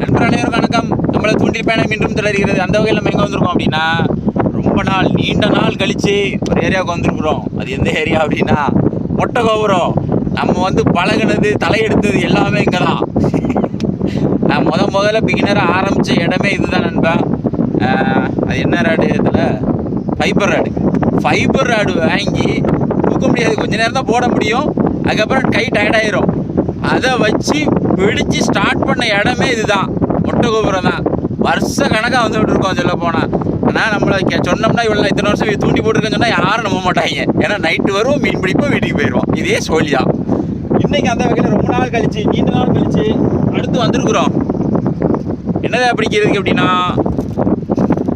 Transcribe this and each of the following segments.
நண்பர்களே வணக்கம். நம்மளை தூண்டில் பயணம் மீண்டும் தொடர்கிறது. அந்த வகையில் நம்ம எங்கே வந்திருக்கோம் அப்படின்னா, ரொம்ப நாள் நீண்ட நாள் கழித்து ஒரு ஏரியாவுக்கு வந்திருக்கிறோம். அது எந்த ஏரியா அப்படின்னா மொட்டை கோபுரம். நம்ம வந்து பழகினது தலையெடுத்தது எல்லாமே இங்கே தான். நான் முதல்ல பிகினராக ஆரம்பித்த இடமே இதுதான் நண்பன். அது என்ன ராடு? இதில் ஃபைபர் ராடு வாங்கி தூக்க முடியாது, கொஞ்ச நேரம் தான் போட முடியும். அதுக்கப்புறம் கை டயர்டாயிரும். அதை வச்சு பிடிச்சி ஸ்டார்ட் பண்ண இடமே இதுதான், மொட்டை கோபுரம் தான். வருஷ கணக்காக வந்துகிட்டு இருக்கோம் சொல்ல போனால். ஆனால் நம்மளை சொன்னோம்னா இவ்வளோ இத்தனை வருஷம் தூண்டி போட்டுருக்கேன்னு சொன்னால் யாரும் நம்ப மாட்டாங்க. ஏன்னா நைட்டு வருவோம், மீன் பிடிப்போம், வீட்டுக்கு போயிடுவோம். இதே சோழி தான். இன்றைக்கி அந்த வகையில் ரொம்ப நாள் கழிச்சு, நீண்ட நாள் கழிச்சு அடுத்து வந்திருக்குறோம். என்னதை பிடிக்கிறதுக்கு அப்படின்னா,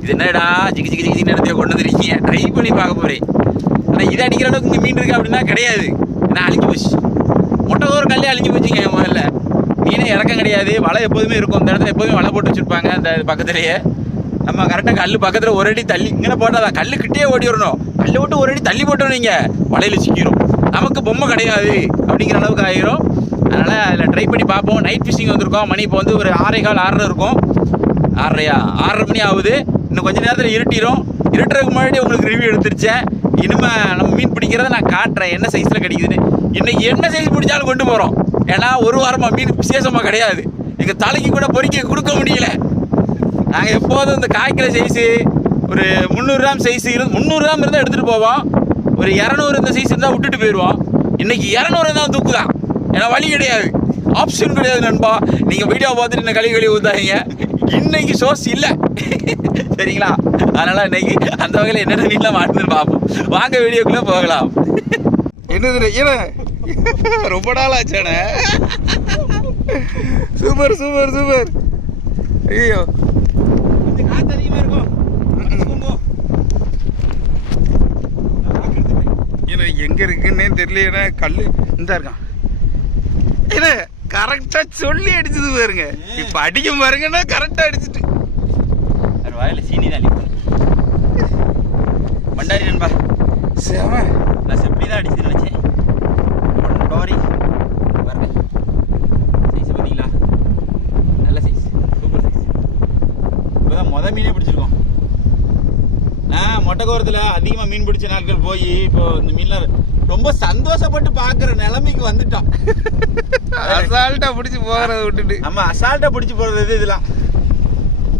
இது என்னடா ஜிகி ஜிகி ஜிகின்னு இடத்தைய கொண்டு வந்துருக்கீங்க, ட்ரை பண்ணி பார்க்க போகிறேன். ஆனால் இதை அடிக்கிற அளவுக்கு இங்கே மீன் இருக்குது அப்படின்னா கிடையாது. ஏன்னா அழிஞ்சு போச்சு, மொட்டை ஒரு கல்லே அழிஞ்சு போச்சுங்க. முதல்ல மீனே இறக்கம் கிடையாது, வலை எப்போதுமே இருக்கும். இந்த இடத்துல எப்போதுமே வலை போட்டு வச்சுருப்பாங்க. அந்த பக்கத்துலேயே நம்ம கரெக்டாக கல் பக்கத்தில் ஒரு அடி தள்ளி இங்கே போட்டால் தான் கல்லுக்கிட்டே ஓடி வரணும். கல்லை விட்டு ஒரு அடி தள்ளி போட்டோம் நீங்கள் வலையில் சிக்கிடும். நமக்கு பொம்மை கிடையாது அப்படிங்கிற அளவுக்கு ஆகிரும். அதனால் அதில் ட்ரை பண்ணி பார்ப்போம். நைட் ஃபிஷிங் வந்திருக்கோம். மணி இப்போ வந்து ஒரு 6:15 இருக்கும். 6:30 மணி ஆகுது. இன்னும் கொஞ்சம் நேரத்தில் இருட்டிடும். இருட்டுறதுக்கு முன்னாடி உங்களுக்கு ரிவ்யூ எடுத்துருச்சேன். இனிமேல் நம்ம மீன் பிடிக்கிறத நான் காட்டுறேன், என்ன சைஸில் கிடைக்குதுன்னு. இன்றைக்கி என்ன சைஸ் பிடிச்சாலும் கொண்டு போகிறோம். ஏன்னா ஒரு வாரமாக மீன் விசேஷமாக கிடையாது. எங்கள் தலைக்கு கூட பொறிக்க கொடுக்க முடியல. நாங்கள் எப்போதும் இந்த காய்க்கிற சைஸு ஒரு 300 கிராம் சைஸ் 300 கிராம் இருந்தால் எடுத்துகிட்டு போவோம். ஒரு 200 இந்த சைஸ் இருந்தால் விட்டுட்டு போயிடுவோம். இன்றைக்கி 200 தான் தூக்குதான். ஏன்னா வழி கிடையாது, ஆப்ஷன் கிடையாது நண்பா. நீங்கள் வீடியோ பார்த்துட்டு இந்த கழுவி ஊற்றாதீங்க. இன்னைக்கு சோர்ஸ் இல்லை சரிங்களா? அதனால் இன்னைக்கு அந்த வகையில் என்னென்ன மீன்லாம் மாட்டுன்னு பார்ப்போம். வாங்க வீடியோக்குள்ளே போகலாம். என்னது ஏன்னா ரொம்ப நாள் ஆச்சானே. Super super super. ஐயோ கொஞ்சம் காற்று அதிகமாக இருக்கும். ஏன்னா எங்கே இருக்குன்னே தெரியல. கல் இந்த இருக்கான். ஏன்னா கரெக்டாக சொல்லி அடிச்சது பாருங்க. இப்போ அடிக்கும் பாருங்கன்னா கரெக்டாக அடிச்சுட்டு அது வாயில் சீனி தான் அடிப்பேன். மண்டாரி நண்பா, சேம நான் செப்படி தான் அடிச்சுன்னு நினச்சேன். மண்டாரி பாருங்க, சைஸ் பார்த்தீங்களா? நல்ல சைஸ், சூப்பர் சைஸ். இப்போ தான் மீனே பிடிச்சிருக்கோம். நான் மொட்டைக்கோரத்தில் அதிகமாக மீன் பிடிச்ச நாட்கள் போய் இப்போ இந்த மீன்லாம் ரொம்ப சந்தோஷப்பட்டு பார்க்குற நிலைமைக்கு வந்துட்டோம். அசால்ட்டாக பிடிச்சி போகிறத விட்டுட்டு நம்ம அசால்ட்டாக பிடிச்சி போகிறது இதெல்லாம்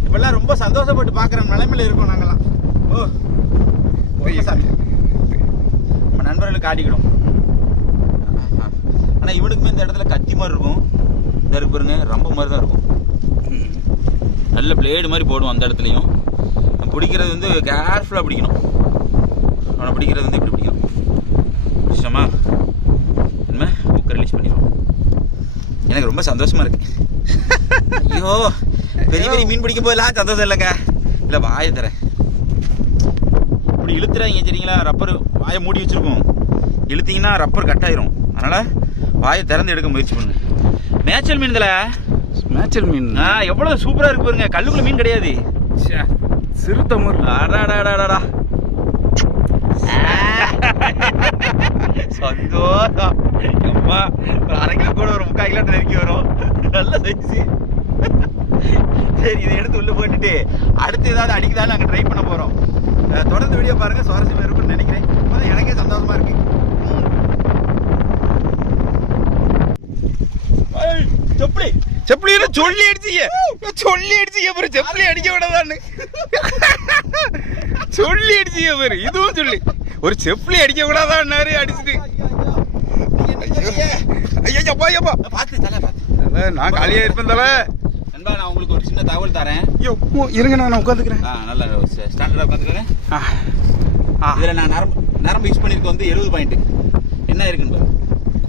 இப்போல்லாம் ரொம்ப சந்தோஷப்பட்டு பார்க்குற நிலைமையில் இருக்கோம் நாங்கள்லாம். ஓ நம்ம நண்பர்களுக்கு காட்டிக்கிடும். ஆனால் இவனுக்குமே இந்த இடத்துல கத்தி மாதிரி இருக்கும். இந்த இருக்கு பாருங்க, ரொம்ப மாதிரி தான் இருக்கும். நல்ல பிளேடு மாதிரி போடுவோம் அந்த இடத்துலையும். பிடிக்கிறது வந்து கேர்ஃபுல்லாக பிடிக்கணும். அவனை பிடிக்கிறது வந்து இப்படி பிடிக்கணும். விஷயமா என்ன ஊக்க ரிலீஸ் பண்ணிடுவோம். எனக்கு ரொம்ப சந்தோஷமாக இருக்கு. ஐயோ, பெரிய பெரிய மீன் பிடிக்கும் போதெல்லாம் சந்தோஷம் இல்லைங்க. இல்லை வாயை தரேன், இப்படி இழுத்துறாங்க சரிங்களா? ரப்பர் வாயை மூடி வச்சுருக்கோம். இழுத்தீங்கன்னா ரப்பர் கட் ஆயிரும். அதனால் வாயை திறந்து எடுக்க முயற்சி பண்ணுங்க. மேய்ச்சல் மீன் இதில் மேய்ச்சல் மீன் எவ்வளோ சூப்பராக இருக்கு பாருங்க. கல்லுக்குள்ள மீன் கிடையாது, சிறுத்தமர். அடாடாடாடா சந்தோஷம். அம்மா ஒரு 1/2 கிலோ கூட ஒரு 3/4 கிலோ நெருக்கி வரும். நல்ல சைஸு. சரி, இதை எடுத்து உள்ளே போட்டுட்டு அடுத்து ஏதாவது அடிக்குதாலும் நாங்கள் ட்ரை பண்ண போகிறோம். தொடர்ந்து வீடியோ பாருங்கள், சுவாரஸ்யமாக இருக்குன்னு நினைக்கிறேன். அப்போதான் எனக்கே சந்தோஷமாக இருக்கு. செப்பலி சொல்லி அடிச்சிங்க பாரு. செப்பலி அடிக்க விடாதான்னு சொல்லி அடிச்சிங்க பாரு. இதுவும் சொல்லி ஒரு செப்பலி அடிக்க கூடாதான்னாரு. அடிச்சுட்டு ஐயப்பா ஐயப்பா பார்த்து தலை பார்த்து தலை, நான் காலியாக இருப்பேன் தலை. நண்பா, நான் உங்களுக்கு ஒரு சின்ன தகவல் தரேன். ஐயோ இருங்க, நான் உட்காந்துக்கிறேன். நல்லா ஸ்டாண்டர்டாக உட்காந்துக்கிறேன். இதில் நான் நரம்பு யூஸ் பண்ணியிருக்க வந்து 70 பாயிண்ட். என்ன இருக்குன்னு பாரு.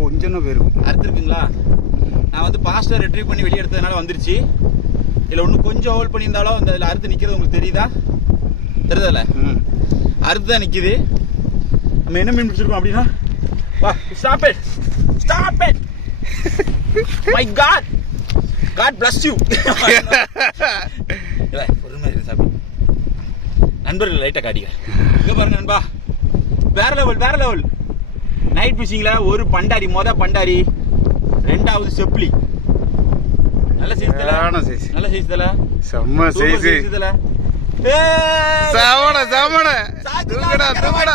கொஞ்சம் பேருக்கும் அறுத்து இருக்குங்களா? நான் வந்து பாஸ்டர் ரெட்ரீவ் பண்ணி வெளியே எடுத்ததுனால வந்துருச்சு. இதில் ஒன்று கொஞ்சம் ஹோல்ட் பண்ணியிருந்தாலும் இந்த இதில் அறுத்து நிற்கிறது உங்களுக்கு தெரியுதா? தெரியுதில்ல? அறுத்து தான் நிற்கிது. நம்ம என்ன மீன் பிடிச்சிருக்கோம் அப்படின்னா, வா stop it, stop it. My god, god bless you. ஒரு மாதிரி சாப்பி நண்பர்கள் லைட்டாக காட்டிக்க. இங்கே பாருங்க நண்பா, வேற லெவல் வேற லெவல். நைட் ஃபிஷிங்கில் ஒரு பண்டாரி, பண்டாரி, 2வது செப்லி. நல்ல சைஸ் தல. சைஸ். நல்ல சைஸ் தல. செம்ம சைஸ். தல. சாவட சாவட. தூக்கடா தூக்கடா.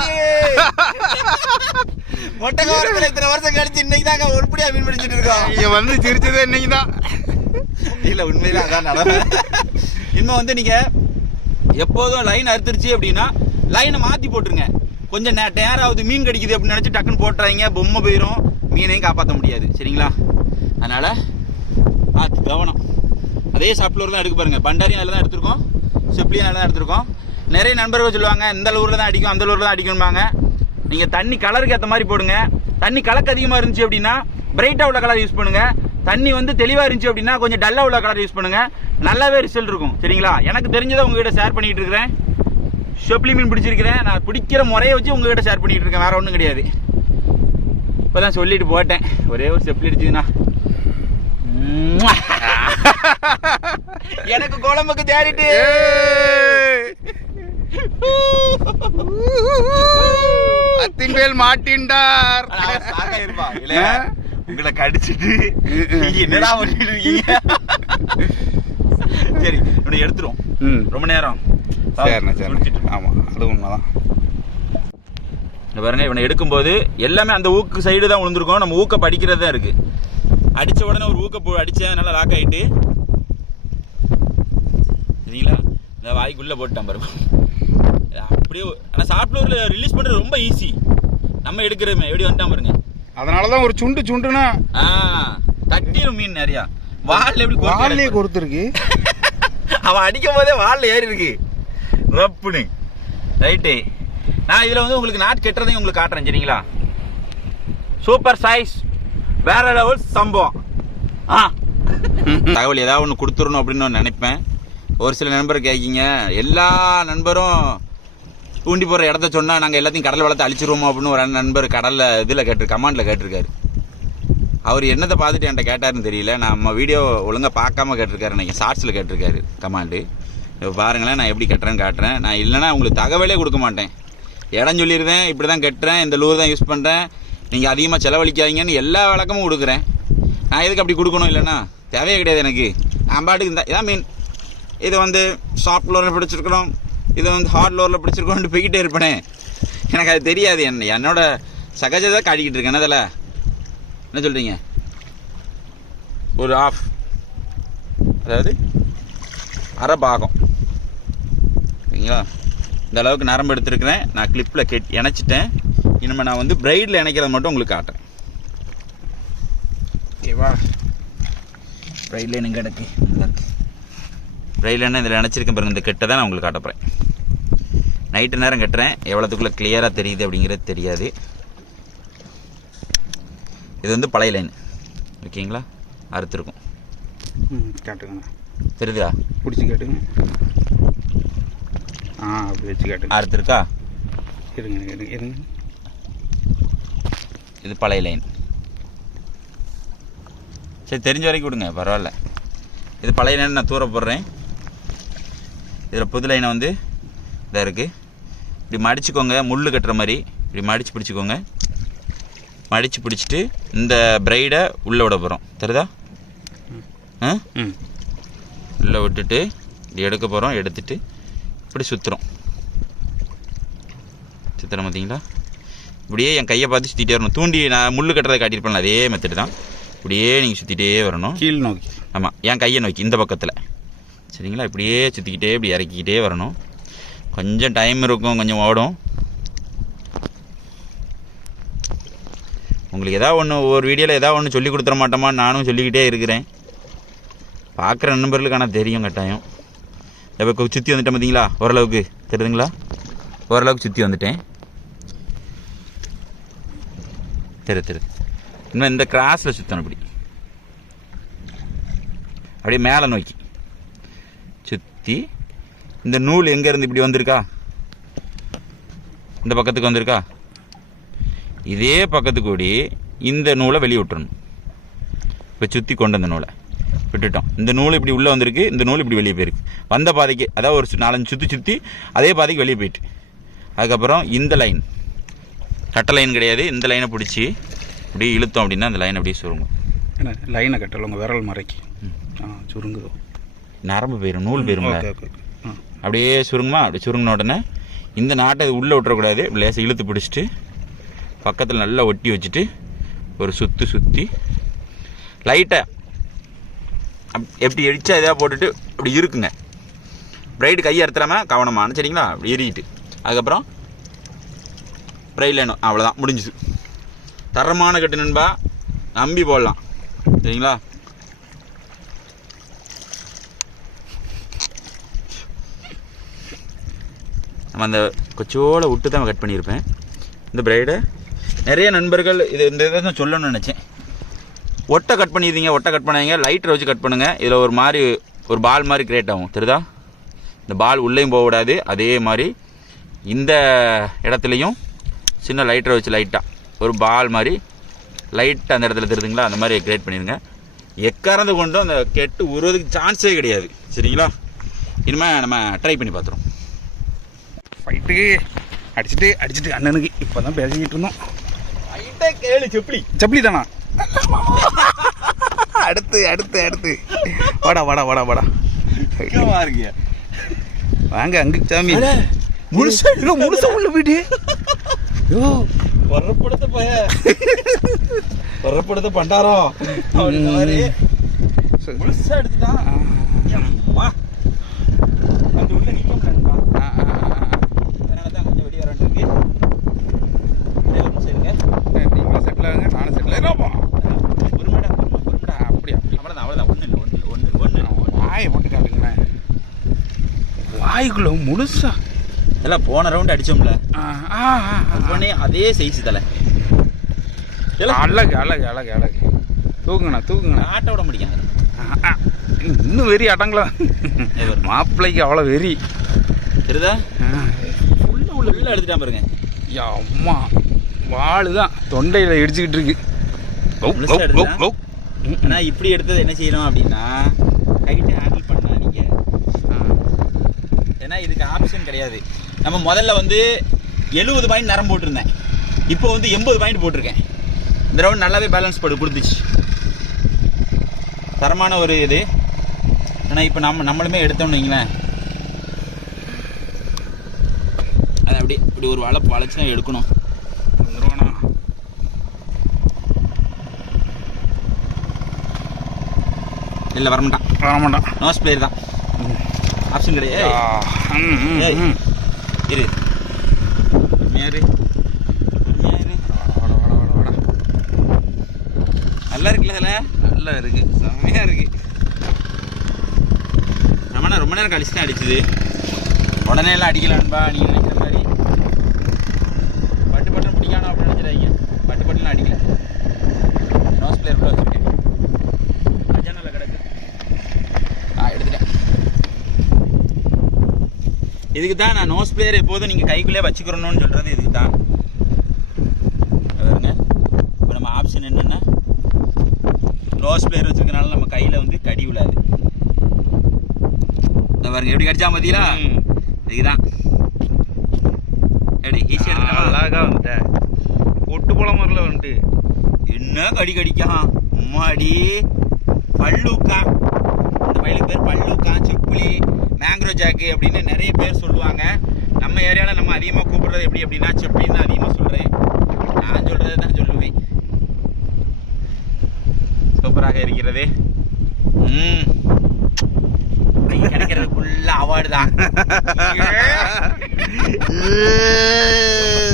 மொட்டைக்காரத்துல இத்தனை வருஷம் கழிச்சு இன்னைக்கு தாங்க உருப்படியா மீன் பிடிச்சிட்டு இருக்கோம். இங்க வந்து சிரிச்சதே இன்னைக்கு தான். இல்ல உண்மையில அதான் நடக்கும். இன்னும் வந்து நீங்க எப்போதும் லைன் அறுத்துருச்சு அப்படின்னா லைனை மாத்தி போட்டுருங்க. கொஞ்சம் நேராவது மீன் கடிக்குது அப்படின்னு நினைச்சு டக்குன்னு போட்டுறாங்க, பொம்மை போயிடும், மீனையும் காப்பாற்ற முடியாது. சரிங்களா? அதனால பார்த்து கவனம். அதே சாப்பிட்லூர் தான் எடுக்க பாருங்க. பண்டாரி நல்லா தான் எடுத்திருக்கோம், செப்ளியும் நல்லா தான் எடுத்திருக்கோம். நிறைய நண்பர்கள் சொல்லுவாங்க இந்த ஊரில் தான் அடிக்கும், அந்த ஊரில் தான் அடிக்கணும்பாங்க. நீங்கள் தண்ணி கலருக்கு ஏற்ற மாதிரி போடுங்க. தண்ணி கலக்கு அதிகமாக இருந்துச்சு அப்படின்னா பிரைட்டாக உள்ள கலர் யூஸ் பண்ணுங்க. தண்ணி வந்து தெளிவாக இருந்துச்சு அப்படின்னா கொஞ்சம் டல்லாக உள்ள கலர் யூஸ் பண்ணுங்க. நல்லாவே ரிசல்ட் இருக்கும். சரிங்களா? எனக்கு தெரிஞ்சதை உங்ககிட்ட ஷேர் பண்ணிட்டு இருக்கிறேன். செப்ளி மீன் பிடிச்சிருக்கிறேன். நான் பிடிக்கிற முறையை வச்சு உங்ககிட்ட ஷேர் பண்ணிட்டு இருக்கேன், வேற ஒன்றும் கிடையாது. இப்போதான் சொல்லிட்டு போட்டேன், ஒரே ஒரு செப்ளி அடிச்சுதுண்ணா. எனக்கு குழம்புக்கு தேடிட்டு அத்திம்பேல் மாட்டின்டார். உங்களை கடிச்சிட்டு என்னடா பண்ணிட்டு இருக்கீங்க? சரி இப்படி எடுத்துரும். ரொம்ப நேரம். ஆமா அது உண்மைதான். பாருங்க, இவனை எடுக்கும்போது எல்லாமே அந்த ஊக்கு சைடு தான் விழுந்திருக்கும். நம்ம ஊக்க படிக்கிறது தான் இருக்கு. அடிச்ச உடனே ஒரு ஊக்க அடிச்சேன், நல்லா லாக் ஆயிட்டு. சரிங்களா? இந்த வாய்க்குள்ள போட்டான் பாருங்க. அப்படியே ஆனால் சாப்பிட்ல ரிலீஸ் பண்ணுறது ரொம்ப ஈஸி. நம்ம எடுக்கிறமே எப்படி வந்துட்டான் பாருங்க. அதனாலதான் ஒரு சுண்டு சுண்டுனா தட்டிடும் மீன் நிறையா. வால்ல எப்படி வால்லையே கொடுத்துருக்கு. அவன் அடிக்கும் போதே வால்ல ஏறி இருக்கு ரப்புனு. ரைட்டு, நான் இதுல வந்து உங்களுக்கு நாட் கெட்டுறதையும் உங்களுக்கு காட்டுறேன். சரிங்களா? சூப்பர் சைஸ், வேற லெவல் சம்பவம். தகவல் ஏதாவது ஒன்று கொடுத்துடணும் அப்படின்னு நினைப்பேன். ஒரு சில நண்பர் கேட்கிங்க, எல்லா நண்பரும் தூண்டி போடுற இடத்த சொன்னால் நாங்கள் எல்லாத்தையும் கடல் வளர்த்து அழிச்சிருவோமோ அப்படின்னு ஒரு நண்பர் கடலில் இதில் கமெண்டில் கேட்டிருக்காரு. அவர் என்னத்தை பார்த்துட்டு என்கிட்ட கேட்டாருன்னு தெரியல. நம்ம வீடியோ ஒழுங்காக பார்க்காம கேட்டிருக்காரு. எனக்கு ஷார்ட்ஸில் கேட்டிருக்காரு கமாண்டு. இப்போ பாருங்களேன், நான் எப்படி கட்டுறேன்னு காட்டுறேன். நான் இல்லைன்னா உங்களுக்கு தகவலே கொடுக்க மாட்டேன். இடம் சொல்லிடுறேன், இப்படி தான் கட்டுறேன், இந்த லூர் தான் யூஸ் பண்ணுறேன், நீங்கள் அதிகமாக செலவழிக்காதீங்கன்னு எல்லா விளக்கமும் கொடுக்குறேன். நான் எதுக்கு அப்படி கொடுக்கணும்? இல்லைன்னா தேவையே கிடையாது எனக்கு. நான் பாட்டுக்கு இதான் மீன், இது வந்து சாஃப்ட் லோரில் பிடிச்சிருக்கணும், இது வந்து ஹார்ட் லோரில் பிடிச்சிருக்கணும்னு போய்கிட்டே இருப்பேனே. எனக்கு அது தெரியாது. என்னோட சகஜத்தை காட்டிக்கிட்டு இருக்கேன். அதில் என்ன சொல்கிறீங்க? ஒரு ஆஃப், அதாவது அரை பாகம். சரிங்களா? இந்த அளவுக்கு நரம்பு எடுத்துருக்கிறேன். நான் கிளிப்பில் இணைச்சிட்டேன். இனிமேல் நான் வந்து பிரைடில் இணைக்கிறத மட்டும் உங்களுக்கு காட்டுறேன். ஓகேவா? பிரைடில் எனக்கு கிடக்கு பிரைடில் என்ன இதில் இணைச்சிருக்கேன் பாருங்கள். இந்த கெட்டை தான் நான் உங்களுக்கு காட்ட போகிறேன். நைட்டு நேரம் கட்டுறேன், எவ்வளோத்துக்குள்ளே கிளியராக தெரியுது அப்படிங்கிறது தெரியாது. இது வந்து பழைய லைன். ஓகேங்களா? அறுத்துருக்கும். காட்டுங்க, தெரியுதா? பிடிச்சி காட்டுங்க. அப்படி வச்சு காட்டுங்க. அறுத்துருக்கா? இருங்க. இது பழைய லைன். சரி, தெரிஞ்ச வரைக்கும் விடுங்க, பரவாயில்ல. இது பழைய லைன் நான் தூர போடுறேன். இதில் புது லைனை வந்து இதாக இருக்குது. இப்படி மடிச்சுக்கோங்க, முள் கட்டுற மாதிரி இப்படி மடித்து பிடிச்சிக்கோங்க. மடித்து பிடிச்சிட்டு இந்த பிரைடை உள்ளே விட போகிறோம். தெரியுதா? உள்ளே விட்டுட்டு இப்படி எடுக்க போகிறோம். எடுத்துட்டு இப்படி சுற்றுறோம். பார்த்தீங்களா? இப்படியே என் கையை பார்த்து சுற்றிட்டே வரணும். தூண்டி நான் முள் கட்டுறதை காட்டியிருப்பேன், அதே மெத்தட் தான். இப்படியே நீங்கள் சுற்றிட்டே வரணும், கீழ் நோக்கி. ஆமாம், என் கையை நோக்கி இந்த பக்கத்தில். சரிங்களா? இப்படியே சுற்றிக்கிட்டே இப்படி இறக்கிக்கிட்டே வரணும். கொஞ்சம் டைம் இருக்கும், கொஞ்சம் ஓடும். உங்களுக்கு ஏதாவது ஒன்று ஒரு வீடியோவில் ஏதாவது ஒன்று சொல்லி கொடுத்துட மாட்டோமா? நானும் சொல்லிக்கிட்டே இருக்கிறேன். பார்க்குற நண்பர்களுக்கு ஆனால் தெரியும் கட்டாயம். இப்போ சுற்றி வந்துட்டேன் பார்த்தீங்களா? ஓரளவுக்கு தெரியுதுங்களா? ஓரளவுக்கு சுற்றி வந்துட்டேன். தெரியுது. இன்னும் இந்த கிராஸில் சுற்றணும். இப்படி அப்படியே மேலே நோக்கி சுற்றி இந்த நூல் எங்கேருந்து இப்படி வந்திருக்கா? இந்த பக்கத்துக்கு வந்திருக்கா? இதே பக்கத்துக்கு கூடி இந்த நூலை வெளியே விட்டுறணும். இப்போ சுற்றி கொண்டு அந்த நூலை விட்டுட்டோம். இந்த நூல் இப்படி உள்ளே வந்திருக்கு, இந்த நூல் இப்படி வெளியே போயிருக்கு. வந்த பாதைக்கு, அதாவது ஒரு 4-5 சுற்றி அதே பாதைக்கு வெளியே போயிட்டு, அதுக்கப்புறம் இந்த லைன் கட்டை லைன் கிடையாது, இந்த லைனை பிடிச்சி இப்படி இழுத்தோம் அப்படின்னா அந்த லைன் அப்படியே சுருங்கும். என்ன லைனை கட்டல உங்கள் விரல் மறைக்கி சுருங்குதோ நரம்பு போயிடும், நூல் போயிடும். ஓகே ஓகே அப்படியே சுருங்குமா, அப்படி சுருங்கின உடனே இந்த நாட்டை இது உள்ளே விட்டுறக்கூடாது. லேசாக இழுத்து பிடிச்சிட்டு பக்கத்தில் நல்லா ஒட்டி வச்சுட்டு ஒரு சுற்றி லைட்டாக எப்படி எடிச்சா எதாவது போட்டுட்டு அப்படி இருக்குங்க. பிரைடு கையை அறுத்துறாம கவனமான சரிங்களா, அப்படி எறிக்கிட்டு அதுக்கப்புறம் பிரைட் லைனும் அவ்வளோதான், முடிஞ்சுது. தரமான கட்டு நண்பா, நம்பி போடலாம் சரிங்களா. நம்ம அந்த கொச்சோட விட்டு தான் கட் பண்ணியிருப்பேன் இந்த பிரைடை. நிறைய நண்பர்கள் இந்த இதை தான் சொல்லணும்னு நினச்சேன். ஒட்டை கட் பண்ணியிருந்தீங்க, ஒட்டை கட் பண்ணாதீங்க, லைட்டரை வச்சு கட் பண்ணுங்கள். இதில் ஒரு பால் மாதிரி கிரியேட் ஆகும் தெரியுதா. இந்த பால் உள்ளேயும் போகக்கூடாது. அதே மாதிரி இந்த இடத்துலையும் சின்ன லைட்டரை வச்சு லைட்டாக ஒரு பால் மாதிரி லைட்டாக அந்த இடத்துல தெரியுதுங்களா, அந்த மாதிரி கிரியேட் பண்ணிடுங்க. எக்காரந்து கொண்டும் அந்த கெட்டு உருவதுக்கு சான்ஸே கிடையாது சரிங்களா. இனிமேல் நம்ம ட்ரை பண்ணி பார்த்துருவோம். ஃபைட்டு அடிச்சுட்டு அண்ணனுக்கு இப்போ தான் பேசிக்கிட்டு இருந்தோம். ஃபைட்டை கேளு, செப்ளி தானா? அடுத்து வாடா இருக்கீங்க வாங்க அங்கு சாமி. முழுசா உள்ள வீடு வரப்படுத்த பண்டாரம் முழுசா எடுத்துட்டான். அந்த உள்ள நிக்க முடியல, அதனால தான் கொஞ்சம் வெளியே வரண்டிருக்கு. சரிங்க, நீங்களும் செட்டில் ஆகுங்க, நானும் செட்டில் ஆகிறோம். பொறுமைடா அப்படி அவ்வளோதான் ஒன்று வாயை போட்டு காட்டுங்களேன். வாய்க்குள்ள முழுசா எல்லாம் போன ரவுண்டு அடிச்சோம்ல, உடனே அதே சைஸ் தலை. அழகு தூக்குங்கண்ணா ஆட்ட விட முடியாது. இன்னும் வெறி அடங்களா மாப்பிள்ளைக்கு அவ்வளோ வெறி தெரியுதா. உள்ள எடுத்துட்டா பாருங்க. அம்மா வாழு தான் தொண்டையில் இடிச்சுக்கிட்டு இருக்கு. ஆனால் இப்படி எடுத்தது என்ன செய்யணும் அப்படின்னா கைட்டை ஹேண்டில் பண்ணலாம் நீங்கள். ஏன்னா இதுக்கு ஆப்ஷன் கிடையாது. நம்ம முதல்ல 70 பாயிண்ட் நரம் போட்டிருந்தேன், இப்போ 80 பாயிண்ட் போட்டிருக்கேன். இந்த ரவுண்ட் நல்லாவே பேலன்ஸ் கொடுத்துச்சு, தரமான ஒரு இது. ஆனால் இப்போ நம்மளுமே எடுத்தோம்னு வைங்களேன், அது இப்படி ஒரு வளைச்சு தான் எடுக்கணும். இல்லை வரமாட்டான், நோஸ் பிளேயர் தான், ஆப்ஷன் கிடையாது. இரு நல்லா இருக்குல்ல, இதில் நல்லா இருக்கு, செம்மையா இருக்கு. நம்ம ரொம்ப நேரம் கழிச்சு தான் அடிச்சுது, உடனே எல்லாம் அடிக்கலான்பா. நீங்கள் நினைக்கிற மாதிரி பட்டு பிடிக்கணும் அப்படின்னு நினச்சிடாதீங்க. பட்டுலாம் அடிக்கல, நோஸ் பிளேயர் கூட வச்சுருக்கேன். அஜானில் கிடக்கு, எடுத்துட்டேன். இதுக்கு தான் நான் நோஸ் பிளேயர் எப்போதும் நீங்கள் கைக்குள்ளே வச்சுக்கிறணும்னு சொல்கிறது. இதுக்கு தான் பாருங்க. இப்போ நம்ம ஆப்ஷன் என்னென்னா நோஸ் பிளேயர் வச்சுருக்கனால நம்ம கையில் கடி விழாது. பாருங்க எப்படி கடிச்சா பார்த்தீங்களா. இதுதான் எப்படி ஈஸியாக அழகாக வந்துட்டேன். ஒட்டு போல மாதிரில என்ன கடிக்கான் அம்மாடி. பல்லூக்கா, இந்த பயிலுக்கு பேர் பல்லூக்கா, செப்புளி, மேங்க்ரோ ஜாக்கு அப்படின்னு நிறைய பேர் சொல்லுவாங்க. நம்ம ஏரியாவில் நம்ம அதிகமாக கூப்பிடுறது எப்படி அப்படின்னா செப்புளின்னு தான் அதிகமாக சொல்கிறேன். நான் சொல்கிறத தான் சொல்லுவேன். சூப்பராக இருக்கிறது. கிடைக்கிறது ஃபுல்லாக அவார்டு தான்.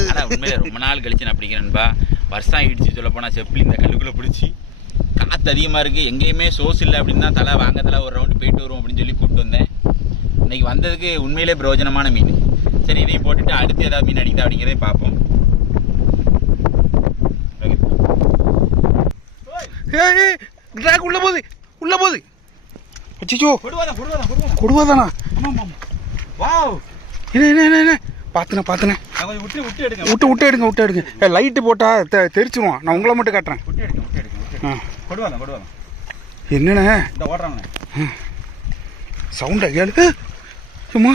ஆனால் உண்மையிலே ரொம்ப நாள் கழிச்சு நான் பிடிக்கிறேன்பா. வருஷம் ஆகிடுச்சு சொல்ல போனால். செப்புளி இந்த கல்லுக்குள்ளே பிடிச்சி காற்று அதிகமாக இருக்குது, எங்கேயுமே சோர்ஸ் இல்லை அப்படின்னா தலை வாங்கத்தில் ஒரு ரவுண்டு போயிட்டு வரும் அப்படின்னு சொல்லி கூப்பிட்டு வந்தேன். இன்றைக்கி வந்ததுக்கு உண்மையிலே பிரயோஜனமான மீன். சரி, இதையும் போட்டுட்டு அடுத்து ஏதாவது மீன் அடிக்குதா அப்படிங்கிறதே பார்ப்போம். உள்ள போகுது அச்சோ, கொடுவாதானா? என்ன பாத்துனேன். விட்டு எடுங்க. லைட்டு போட்டா தெரிச்சிருவான். நான் உங்களை மட்டும் காட்டுறேன். என்னண்ணே சவுண்டா கேளு. சும்மா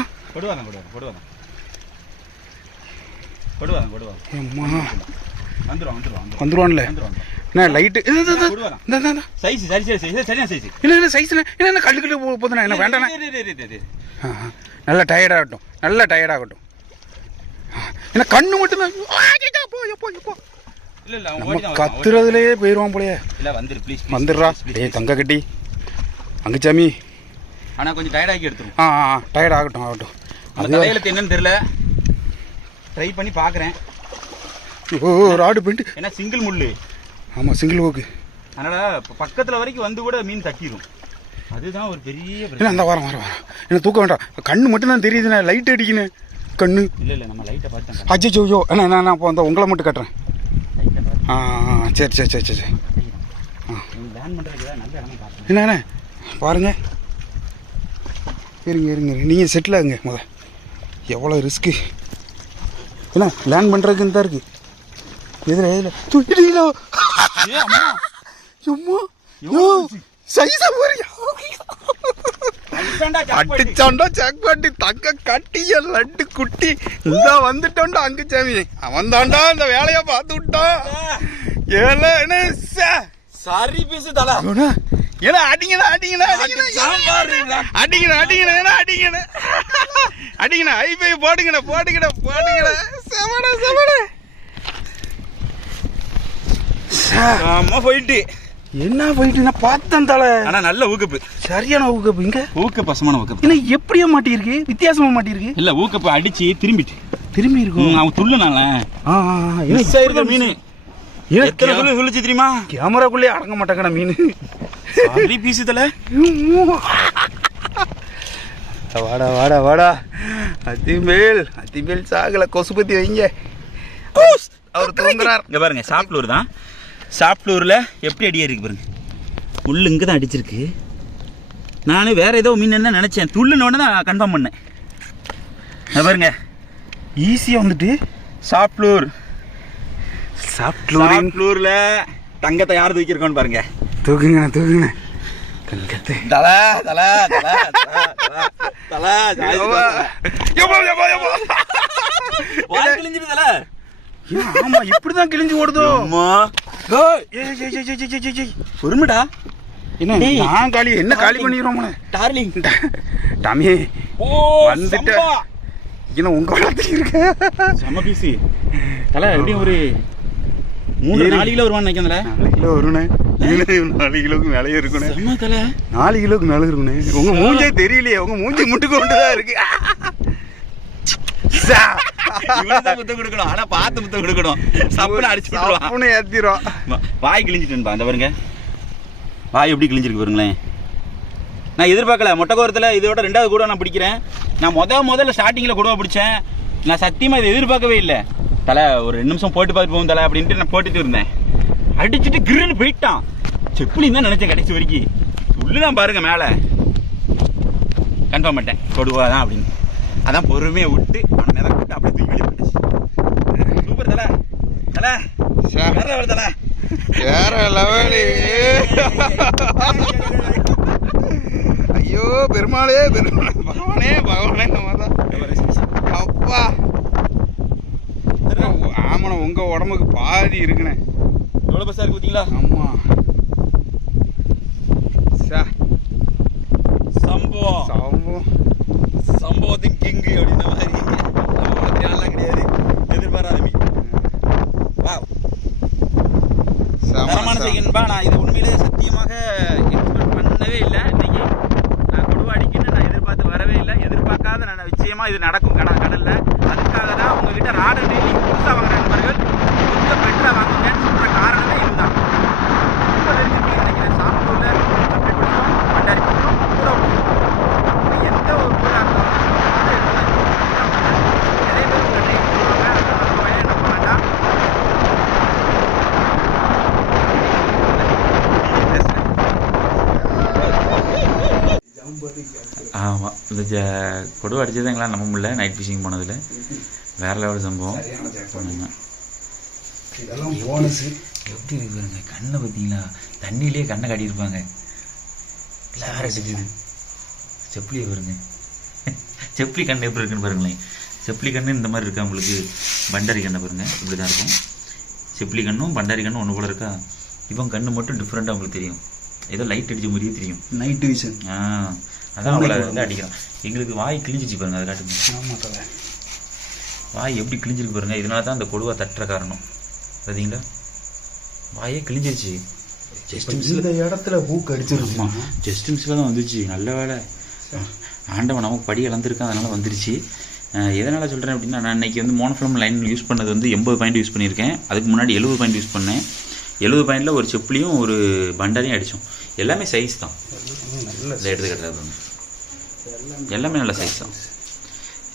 வந்துருவான்ல. என்ன லைட்டு சைஸ் சரி சரி சரி சரியா சைஸ் இல்லை சைஸ்ல என்ன கல்லு போதுண்ணா என்ன வேண்டாண்ணா நல்லா டயர்டாகட்டும் நல்லா டயர்டாகட்டும் என்ன கண்ணு மட்டும் கத்துறதுலயே போயிடுவான் போலயே வந்துடுறா டேய் தங்க கட்டி அங்குச்சாமி ஆனால் கொஞ்சம் டயர்டாக்கி எடுத்துரும் டயர்ட் ஆகட்டும் அது கையெழுத்து என்னன்னு தெரியல ட்ரை பண்ணி பார்க்குறேன் ஓ ராடு பெயிண்ட் ஏன்னா சிங்கிள் முள்ளு ஆமாம் சிங்கிள் ஓக்கு அதனால் பக்கத்தில் வரைக்கும் வந்து கூட மீன் தட்டிடும் அதுதான் ஒரு பெரிய பிரச்சனை. அந்த வாரம் என்ன தூக்க வேண்டாம் கண்ணு மட்டும் தான் தெரியுதுண்ணே லைட் அடிக்கணும் கண்ணு இல்லை நம்ம லைட்டை பார்த்தேன் அஜிச்சோ நான் அப்போ அந்த உங்களை மட்டும் கட்டுறேன் சரி லேண்ட் பண்ணுறதுக்கு நல்ல இடமா பார்த்தேன் என்னண்ணே பாருங்க இருங்க நீங்கள் செட்டில் ஆகுங்க எவ்வளோ ரிஸ்க்கு என்ன லேண்ட் பண்ணுறதுக்குன்னு தான் இருக்குது எதில் தூக்கிட்டீங்களோ அடிச்சாண்டா சப்பாட்டி தக்க கட்டிய லட்டு குட்டி இந்த வந்துட்டோண்டா அங்கு சாமி அவன் தாண்டா அந்த வேலையை பார்த்து விட்டான் ஏல என்ன சாரி பீஸ் தலா ஏன்னா அடிங்கண்ணா ஐபை போடுங்கண்ணா போயிட்டு என்ன போயிட்டு நான் பார்த்தேன் தலை ஆனா நல்ல ஊக்கப்பு சரியான ஊக்கப்பு இங்க ஊக்கப்பு பசமான ஊக்கப்பு என்ன எப்படியா மாட்டிருக்கு வித்தியாசமா மாட்டிருக்கு இல்ல ஊக்கப்பு அடிச்சு திரும்பி இருக்கும் அவன் துள்ளுனால மீன் எத்தனை சொல்லிச்சு தெரியுமா கேமராக்குள்ளே அடங்க மாட்டாங்கடா மீன் பீசுதல வாடா அத்திமேல் சாகல கொசுபத்தி வைங்க அவர் தூங்குறார் இங்க பாருங்க சாப்ளூர் தான் சாப்ளூர்ல எப்படி அடியா இருக்கு பாருங்க புல்லு இங்க தான் அடிச்சிருக்கு நானும் வேற ஏதோ மீன் என்ன நினைச்சேன் துள்ளுனோட தான் கன்ஃபார்ம் பண்ணேன் பாருங்க ஈஸியா வந்துட்டு சாப்ளூர்ல தங்கத்தை யார் தூக்கிருக்கோன்னு பாருங்க தூக்குங்க ஆமா இப்படிதான் கிழிஞ்சு ஓடுதோ பொறுமைடா நான் காலி என்ன காலி பண்ணிடுறோம் டார்லிங் டாமி வந்துட்டு இன்னும் உங்க வளர்த்து இருக்க செம்ம பீசி தலை எப்படியும் ஒரு 3-4 கிலோ வருவான்னு நினைக்கிறேன் 4 கிலோ வருண்ணே 4 கிலோக்கு மேலேயே இருக்குண்ணே செம்ம தலை 4 கிலோக்கு மேலே இருக்குண்ணே உங்க மூஞ்சே தெரியலையே உங்க மூஞ்சி முட்டு கொண்டுதான் இருக்கு முத்தம் கொடுக்கணும் ஆனா பார்த்து முத்தம் கொடுக்கணும் சப்புன்னு அடிச்சு ஏத்திரும் வாய் கிழிஞ்சிட்டு அந்த பாருங்க வாய் எப்படி கிழிஞ்சிருக்கு பாருங்களேன் நான் எதிர்பார்க்கல மொட்டைக்கோரத்தில் இதோட 2வது கூட நான் பிடிக்கிறேன் நான் முதல்ல ஸ்டார்டிங்கில் கூடவா பிடிச்சேன் நான் சத்தியமாக இதை எதிர்பார்க்கவே இல்லை தலை ஒரு 2 நிமிஷம் போட்டு பார்த்து போகும் தலை அப்படின்ட்டு நான் போட்டுட்டு இருந்தேன் அடிச்சுட்டு கிருன்னு போயிட்டான் செப்புலின்னு தான் நினச்சேன் கடைசி வரைக்கும் உள்ளுதான் பாருங்க மேலே கன்ஃபார்ம் பண்ணிட்டேன் கொடுவா தான் அப்படின்னு அதான் பொறுமையை விட்டு அவனை மேலே விட்டு அப்படி தூக்கி வெளியே போட்டுச்சு சூப்பர் தலை வேற தலை வேற லெவலு ஐயோ பெருமாளே பகவானே நம்மதான் அப்பா ஆமாண்ணா உங்க உடம்புக்கு பாதி இருக்குண்ணே எவ்வளோ பஸ்ஸாக இருக்கு பார்த்தீங்களா ஆமா சம்பவத்தின் கிங்கு அப்படின்ற மாதிரி ஆள்லாம் கிடையாது எதிர்பாராத மீன் தரமான செய்யணும்பா நான் இது உண்மையிலே சத்தியமாக எக்ஸ்பெக்ட் பண்ணவே இல்லை இன்னைக்கு நான் கொடுவா அடிக்கணும்னு நான் எதிர்பார்த்து வரவே இல்லை எதிர்பார்க்காத நான் நிச்சயமாக இது நடக்கும் கடலில் அதுக்காக தான் உங்ககிட்ட ராடு டெய்லி புதுசாக வாங்குற நண்பர்கள் கொஞ்சம் பெட்டராக வாங்குங்கன்னு சொல்கிற காரணமே இதுதான் ரொம்ப நெருங்கிட்டு நினைக்கிறேன் சாப்பிட்டூரில் அப்படி பிடிச்சோம் பண்டாரி பிடிச்சோம் கூட பிடிச்சோம் எந்த ஒரு ஊராக இருந்தாலும் நிறைய பேர் உங்கள் டைம் கொடுவாங்க நம்ம வயல் என்ன பண்ணாண்டா ஆமாம் இந்த கொடுவா அடிச்சது எங்களால் நம்ப முடியல நைட் ஃபிஷிங் போனதில் வேறு லெவல் சம்பவம் இதெல்லாம் போனஸ் எப்படி இருக்குங்க கண்ணை பார்த்தீங்களா தண்ணியிலே கண்ணை காட்டியிருப்பாங்க கிளார அடிக்குது செப்ளி பாருங்க செப்ளி கண் எப்படி இருக்குன்னு பாருங்களேன் செப்ளி கண்ணு இந்த மாதிரி இருக்கா உங்களுக்கு பண்டாரி கண்ணை பாருங்க இப்படி தான் இருக்கும் செப்ளி கண்ணும் பண்டாரி கண்ணும் ஒன்று போல இருக்கா இவன் கண்ணு மட்டும் டிஃப்ரெண்ட்டாக உங்களுக்கு தெரியும், ஏதோ லைட் அடிச்ச மாதிரியே தெரியும். Night vision. அதான் அவளை வந்து அடிக்கிறான். எங்களுக்கு வாய் கிழிஞ்சிச்சு பாருங்க, அதை காட்டுங்க. வாய் எப்படி கிழிஞ்சிருக்கு பாருங்க. இதனால தான் அந்த கொடுவா தட்டுற காரணம் பார்த்தீங்களா, வாயே கிழிஞ்சிருச்சு. ஜஸ்ட் இந்த இடத்துல ஹூக் அடிச்சிருக்குமா, ஜஸ்ட் மிஸ்ஸில் தான் வந்துச்சு. நல்ல வேலை ஆண்டவன் நமக்கு படி இழந்திருக்கான், அதனால் வந்துருச்சு. எதனால் சொல்கிறேன் அப்படின்னா, நான் இன்றைக்கி வந்து மோனோஃபிலம் லைன் யூஸ் பண்ணது வந்து 80 பாயிண்ட் யூஸ் பண்ணியிருக்கேன். அதுக்கு முன்னாடி 70 பாயிண்ட் யூஸ் பண்ணேன். 70 பாயிண்டில் ஒரு செப்பிலையும் ஒரு பண்டாரையும் அடித்தோம். எல்லாமே சைஸ் தான், இதை எடுத்துக்கிட்டது எல்லாமே நல்ல சைஸ் தான்.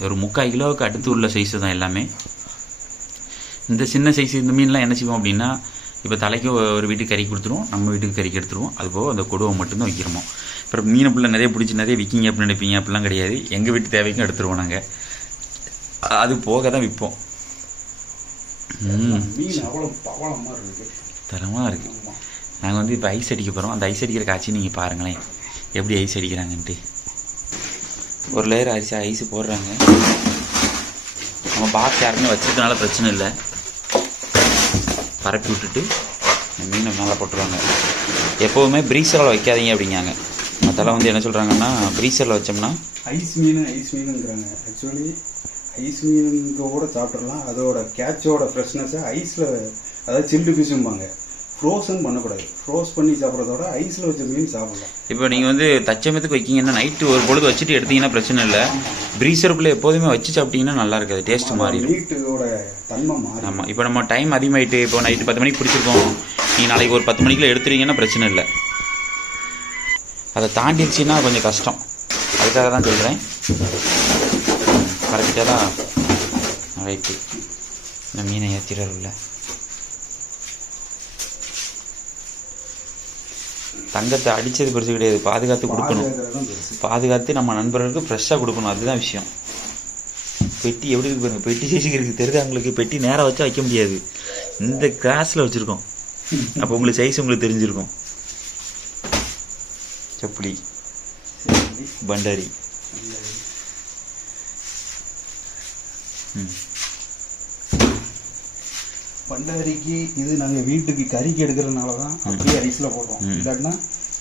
ஒரு 3/4 கிலோவுக்கு அடுத்து உள்ள சைஸு தான் எல்லாமே. இந்த சின்ன சைஸ் இந்த மீன்லாம் என்ன செய்வோம் அப்படின்னா, இப்போ தலைக்கு ஒரு வீட்டுக்கு கறி கொடுத்துருவோம், நம்ம வீட்டுக்கு கறிக்கு எடுத்துருவோம். அதுபோக அந்த கொடுவை மட்டும்தான் வைக்கிறோமோ. அப்புறம் மீனை பிள்ளை நிறைய பிடிச்சி நிறைய விற்கிங்க அப்படின்னு நினைப்பீங்க, அப்படிலாம் கிடையாது. எங்கள் வீட்டு தேவைக்கும் எடுத்துருவோம் நாங்கள். அது போக தான் விற்போம். தரமாக இருக்குது. நாங்கள் வந்து இப்போ ஐஸ் அடிக்க போகிறோம். அந்த ஐஸ் அடிக்கிற காட்சி நீங்கள் பாருங்களேன், எப்படி ஐஸ் அடிக்கிறாங்கன்ட்டு. ஒரு லேயர் அரிசி ஐஸ் போடுறாங்க. நம்ம பாக்ஸ் யாருமே வச்சுருக்கனால பிரச்சனை இல்லை. பரப்பி விட்டுட்டு மீனை மேலே போட்டுருவாங்க. எப்போவுமே ப்ரீசரில் வைக்காதீங்க அப்படிங்காங்க. மற்றெல்லாம் வந்து என்ன சொல்கிறாங்கன்னா, ப்ரீசரில் வச்சோம்னா ஐஸ் மீனுங்கிறாங்க. ஆக்சுவலி ஐஸ் மீனுங்க கூட சாப்பிட்றலாம். அதோட கேட்சோட ஃப்ரெஷ்னஸை ஐஸில், அதாவது சில்லு ஃபிஷ்ஷும்பாங்க, ஃப்ரோசன் பண்ணக்கூடாது. ஃப்ரோஸ் பண்ணி சாப்பிட்றதோட ஐஸில் வச்ச மீன் சாப்பிடலாம். இப்போ நீங்கள் வந்து தச்சமத்துக்கு வைக்கிங்கன்னா நைட்டு ஒரு பொழுது வச்சுட்டு எடுத்தீங்கன்னா பிரச்சனை இல்லை. ப்ரீசருக்குள்ளே எப்போதுமே வச்சு சாப்பிட்டீங்கன்னா நல்லா இருக்காது, டேஸ்ட்டு மாறி மீட்டோட தன்மை மாறி. ஆமாம். இப்போ நம்ம டைம் அதிகமாகிட்டு, இப்போ நைட்டு 10 மணிக்கு பிடிச்சிருக்கோம், நீங்கள் நாளைக்கு ஒரு 10 மணிக்குள்ள எடுத்துறீங்கன்னா பிரச்சனை இல்லை. அதை தாண்டிடுச்சின்னா கொஞ்சம் கஷ்டம். அதுக்காக தான் சொல்கிறேன். கரெக்டாக தான் ரைட்டு. இந்த மீனை ஏற்றிடல. தங்கத்தை அடித்தது பெருசு கிடையாது, பாதுகாத்து கொடுக்கணும். பாதுகாத்து நம்ம நண்பர்களுக்கு ஃப்ரெஷ்ஷாக கொடுக்கணும், அதுதான் விஷயம். பெட்டி எப்படி இருக்கு பாருங்க, பெட்டி சைஸுக்கு இருக்குது. தெரியுது உங்களுக்கு, பெட்டி நேராக வச்சா வைக்க முடியாது. இந்த கிளாஸில் வச்சுருக்கோம். அப்போ உங்களுக்கு சைஸ் உங்களுக்கு தெரிஞ்சிருக்கும். செப்புளி, பண்டாரி. பண்டாரிக்கு இது நாங்கள் வீட்டுக்கு கறிக்கு எடுக்கிறதுனால தான் அப்படியே ஐஸில் போடுறோம். இல்லாட்டினா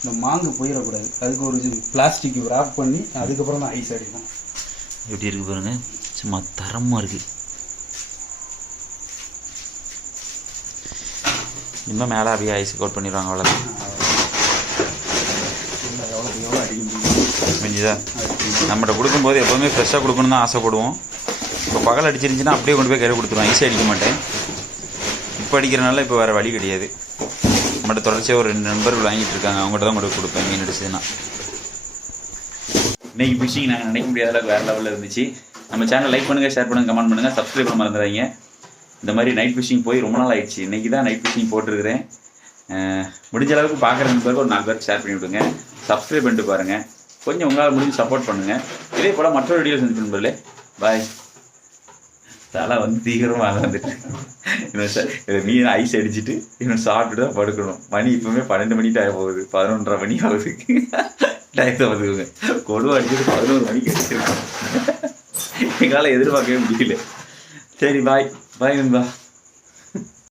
இந்த மாங்கு போயிடக்கூடாது, அதுக்கு ஒரு பிளாஸ்டிக் ராப் பண்ணி அதுக்கப்புறம் தான் ஐஸ் அடிக்கும். எப்படி இருக்கு பாருங்க, சும்மா தரமாக இருக்குது. இன்னும் மேலே அப்படியே ஐஸ் கோட் பண்ணிடுவாங்க, அவ்வளோதான். முடிஞ்சுதா? நம்மகிட்ட கொடுக்கும்போது எப்போதுமே ஃப்ரெஷ்ஷாக கொடுக்கணும் தான் ஆசைப்படுவோம். இப்போ பகல் அடிச்சிருந்துச்சின்னா அப்படியே கொண்டு போய் கையில் கொடுத்துருவோம், ஐஸே அடிக்க மாட்டேன். இப்போ அடிக்கிறனால இப்போ வேறு வழி கிடையாது. நம்மகிட்ட தொடர்ச்சியாக ஒரு 2 நண்பர்கள் வாங்கிட்டு இருக்காங்க, அவங்ககிட்ட தான் கொண்டு கொடுப்பேன் மீன் அடிச்சதுன்னா. இன்றைக்கி ஃபிஷிங் நாங்கள் நினைக்க முடியாத அளவுக்கு வேறு லெவலில் இருந்துச்சு. நம்ம சேனல் லைக் பண்ணுங்கள், ஷேர் பண்ணுங்கள், கமெண்ட் பண்ணுங்கள், சப்ஸ்கிரைப் பண்ண மறந்துடாதீங்க. இந்த மாதிரி நைட் ஃபிஷிங் போய் ரொம்ப நாள் ஆயிடுச்சு. இன்றைக்கி தான் நைட் ஃபிஷிங் போட்டிருக்கிறேன். முடிஞ்ச அளவுக்கு பார்க்குற நண்பருக்கு ஒரு 4 பேருக்கு ஷேர் பண்ணி விடுங்க. சப்ஸ்கிரைப் பண்ணிட்டு பாருங்கள். கொஞ்சம் உங்களால் முடிஞ்சு சப்போர்ட் பண்ணுங்கள். இதே போல் மற்றொரு வீடியோ செஞ்சு நண்பர்களே. பாய். தலை வந்து தீவிரமாக வந்துட்டு இன்னும் மீன் ஐஸ் அடிச்சுட்டு இன்னும் சாப்பிட்டு தான் படுக்கணும். மணி இப்போவுமே 12 மணிக்கு ஆக போகுது, 11:30 மணி ஆகுது. டயத்தை பார்த்துக்கோங்க. கொடுவா அடிச்சுட்டு 11 மணிக்கு அடிச்சிருக்கோம். எங்களால் எதிர்பார்க்கவே முடியல. சரி, பாய் பாய் நண்பா.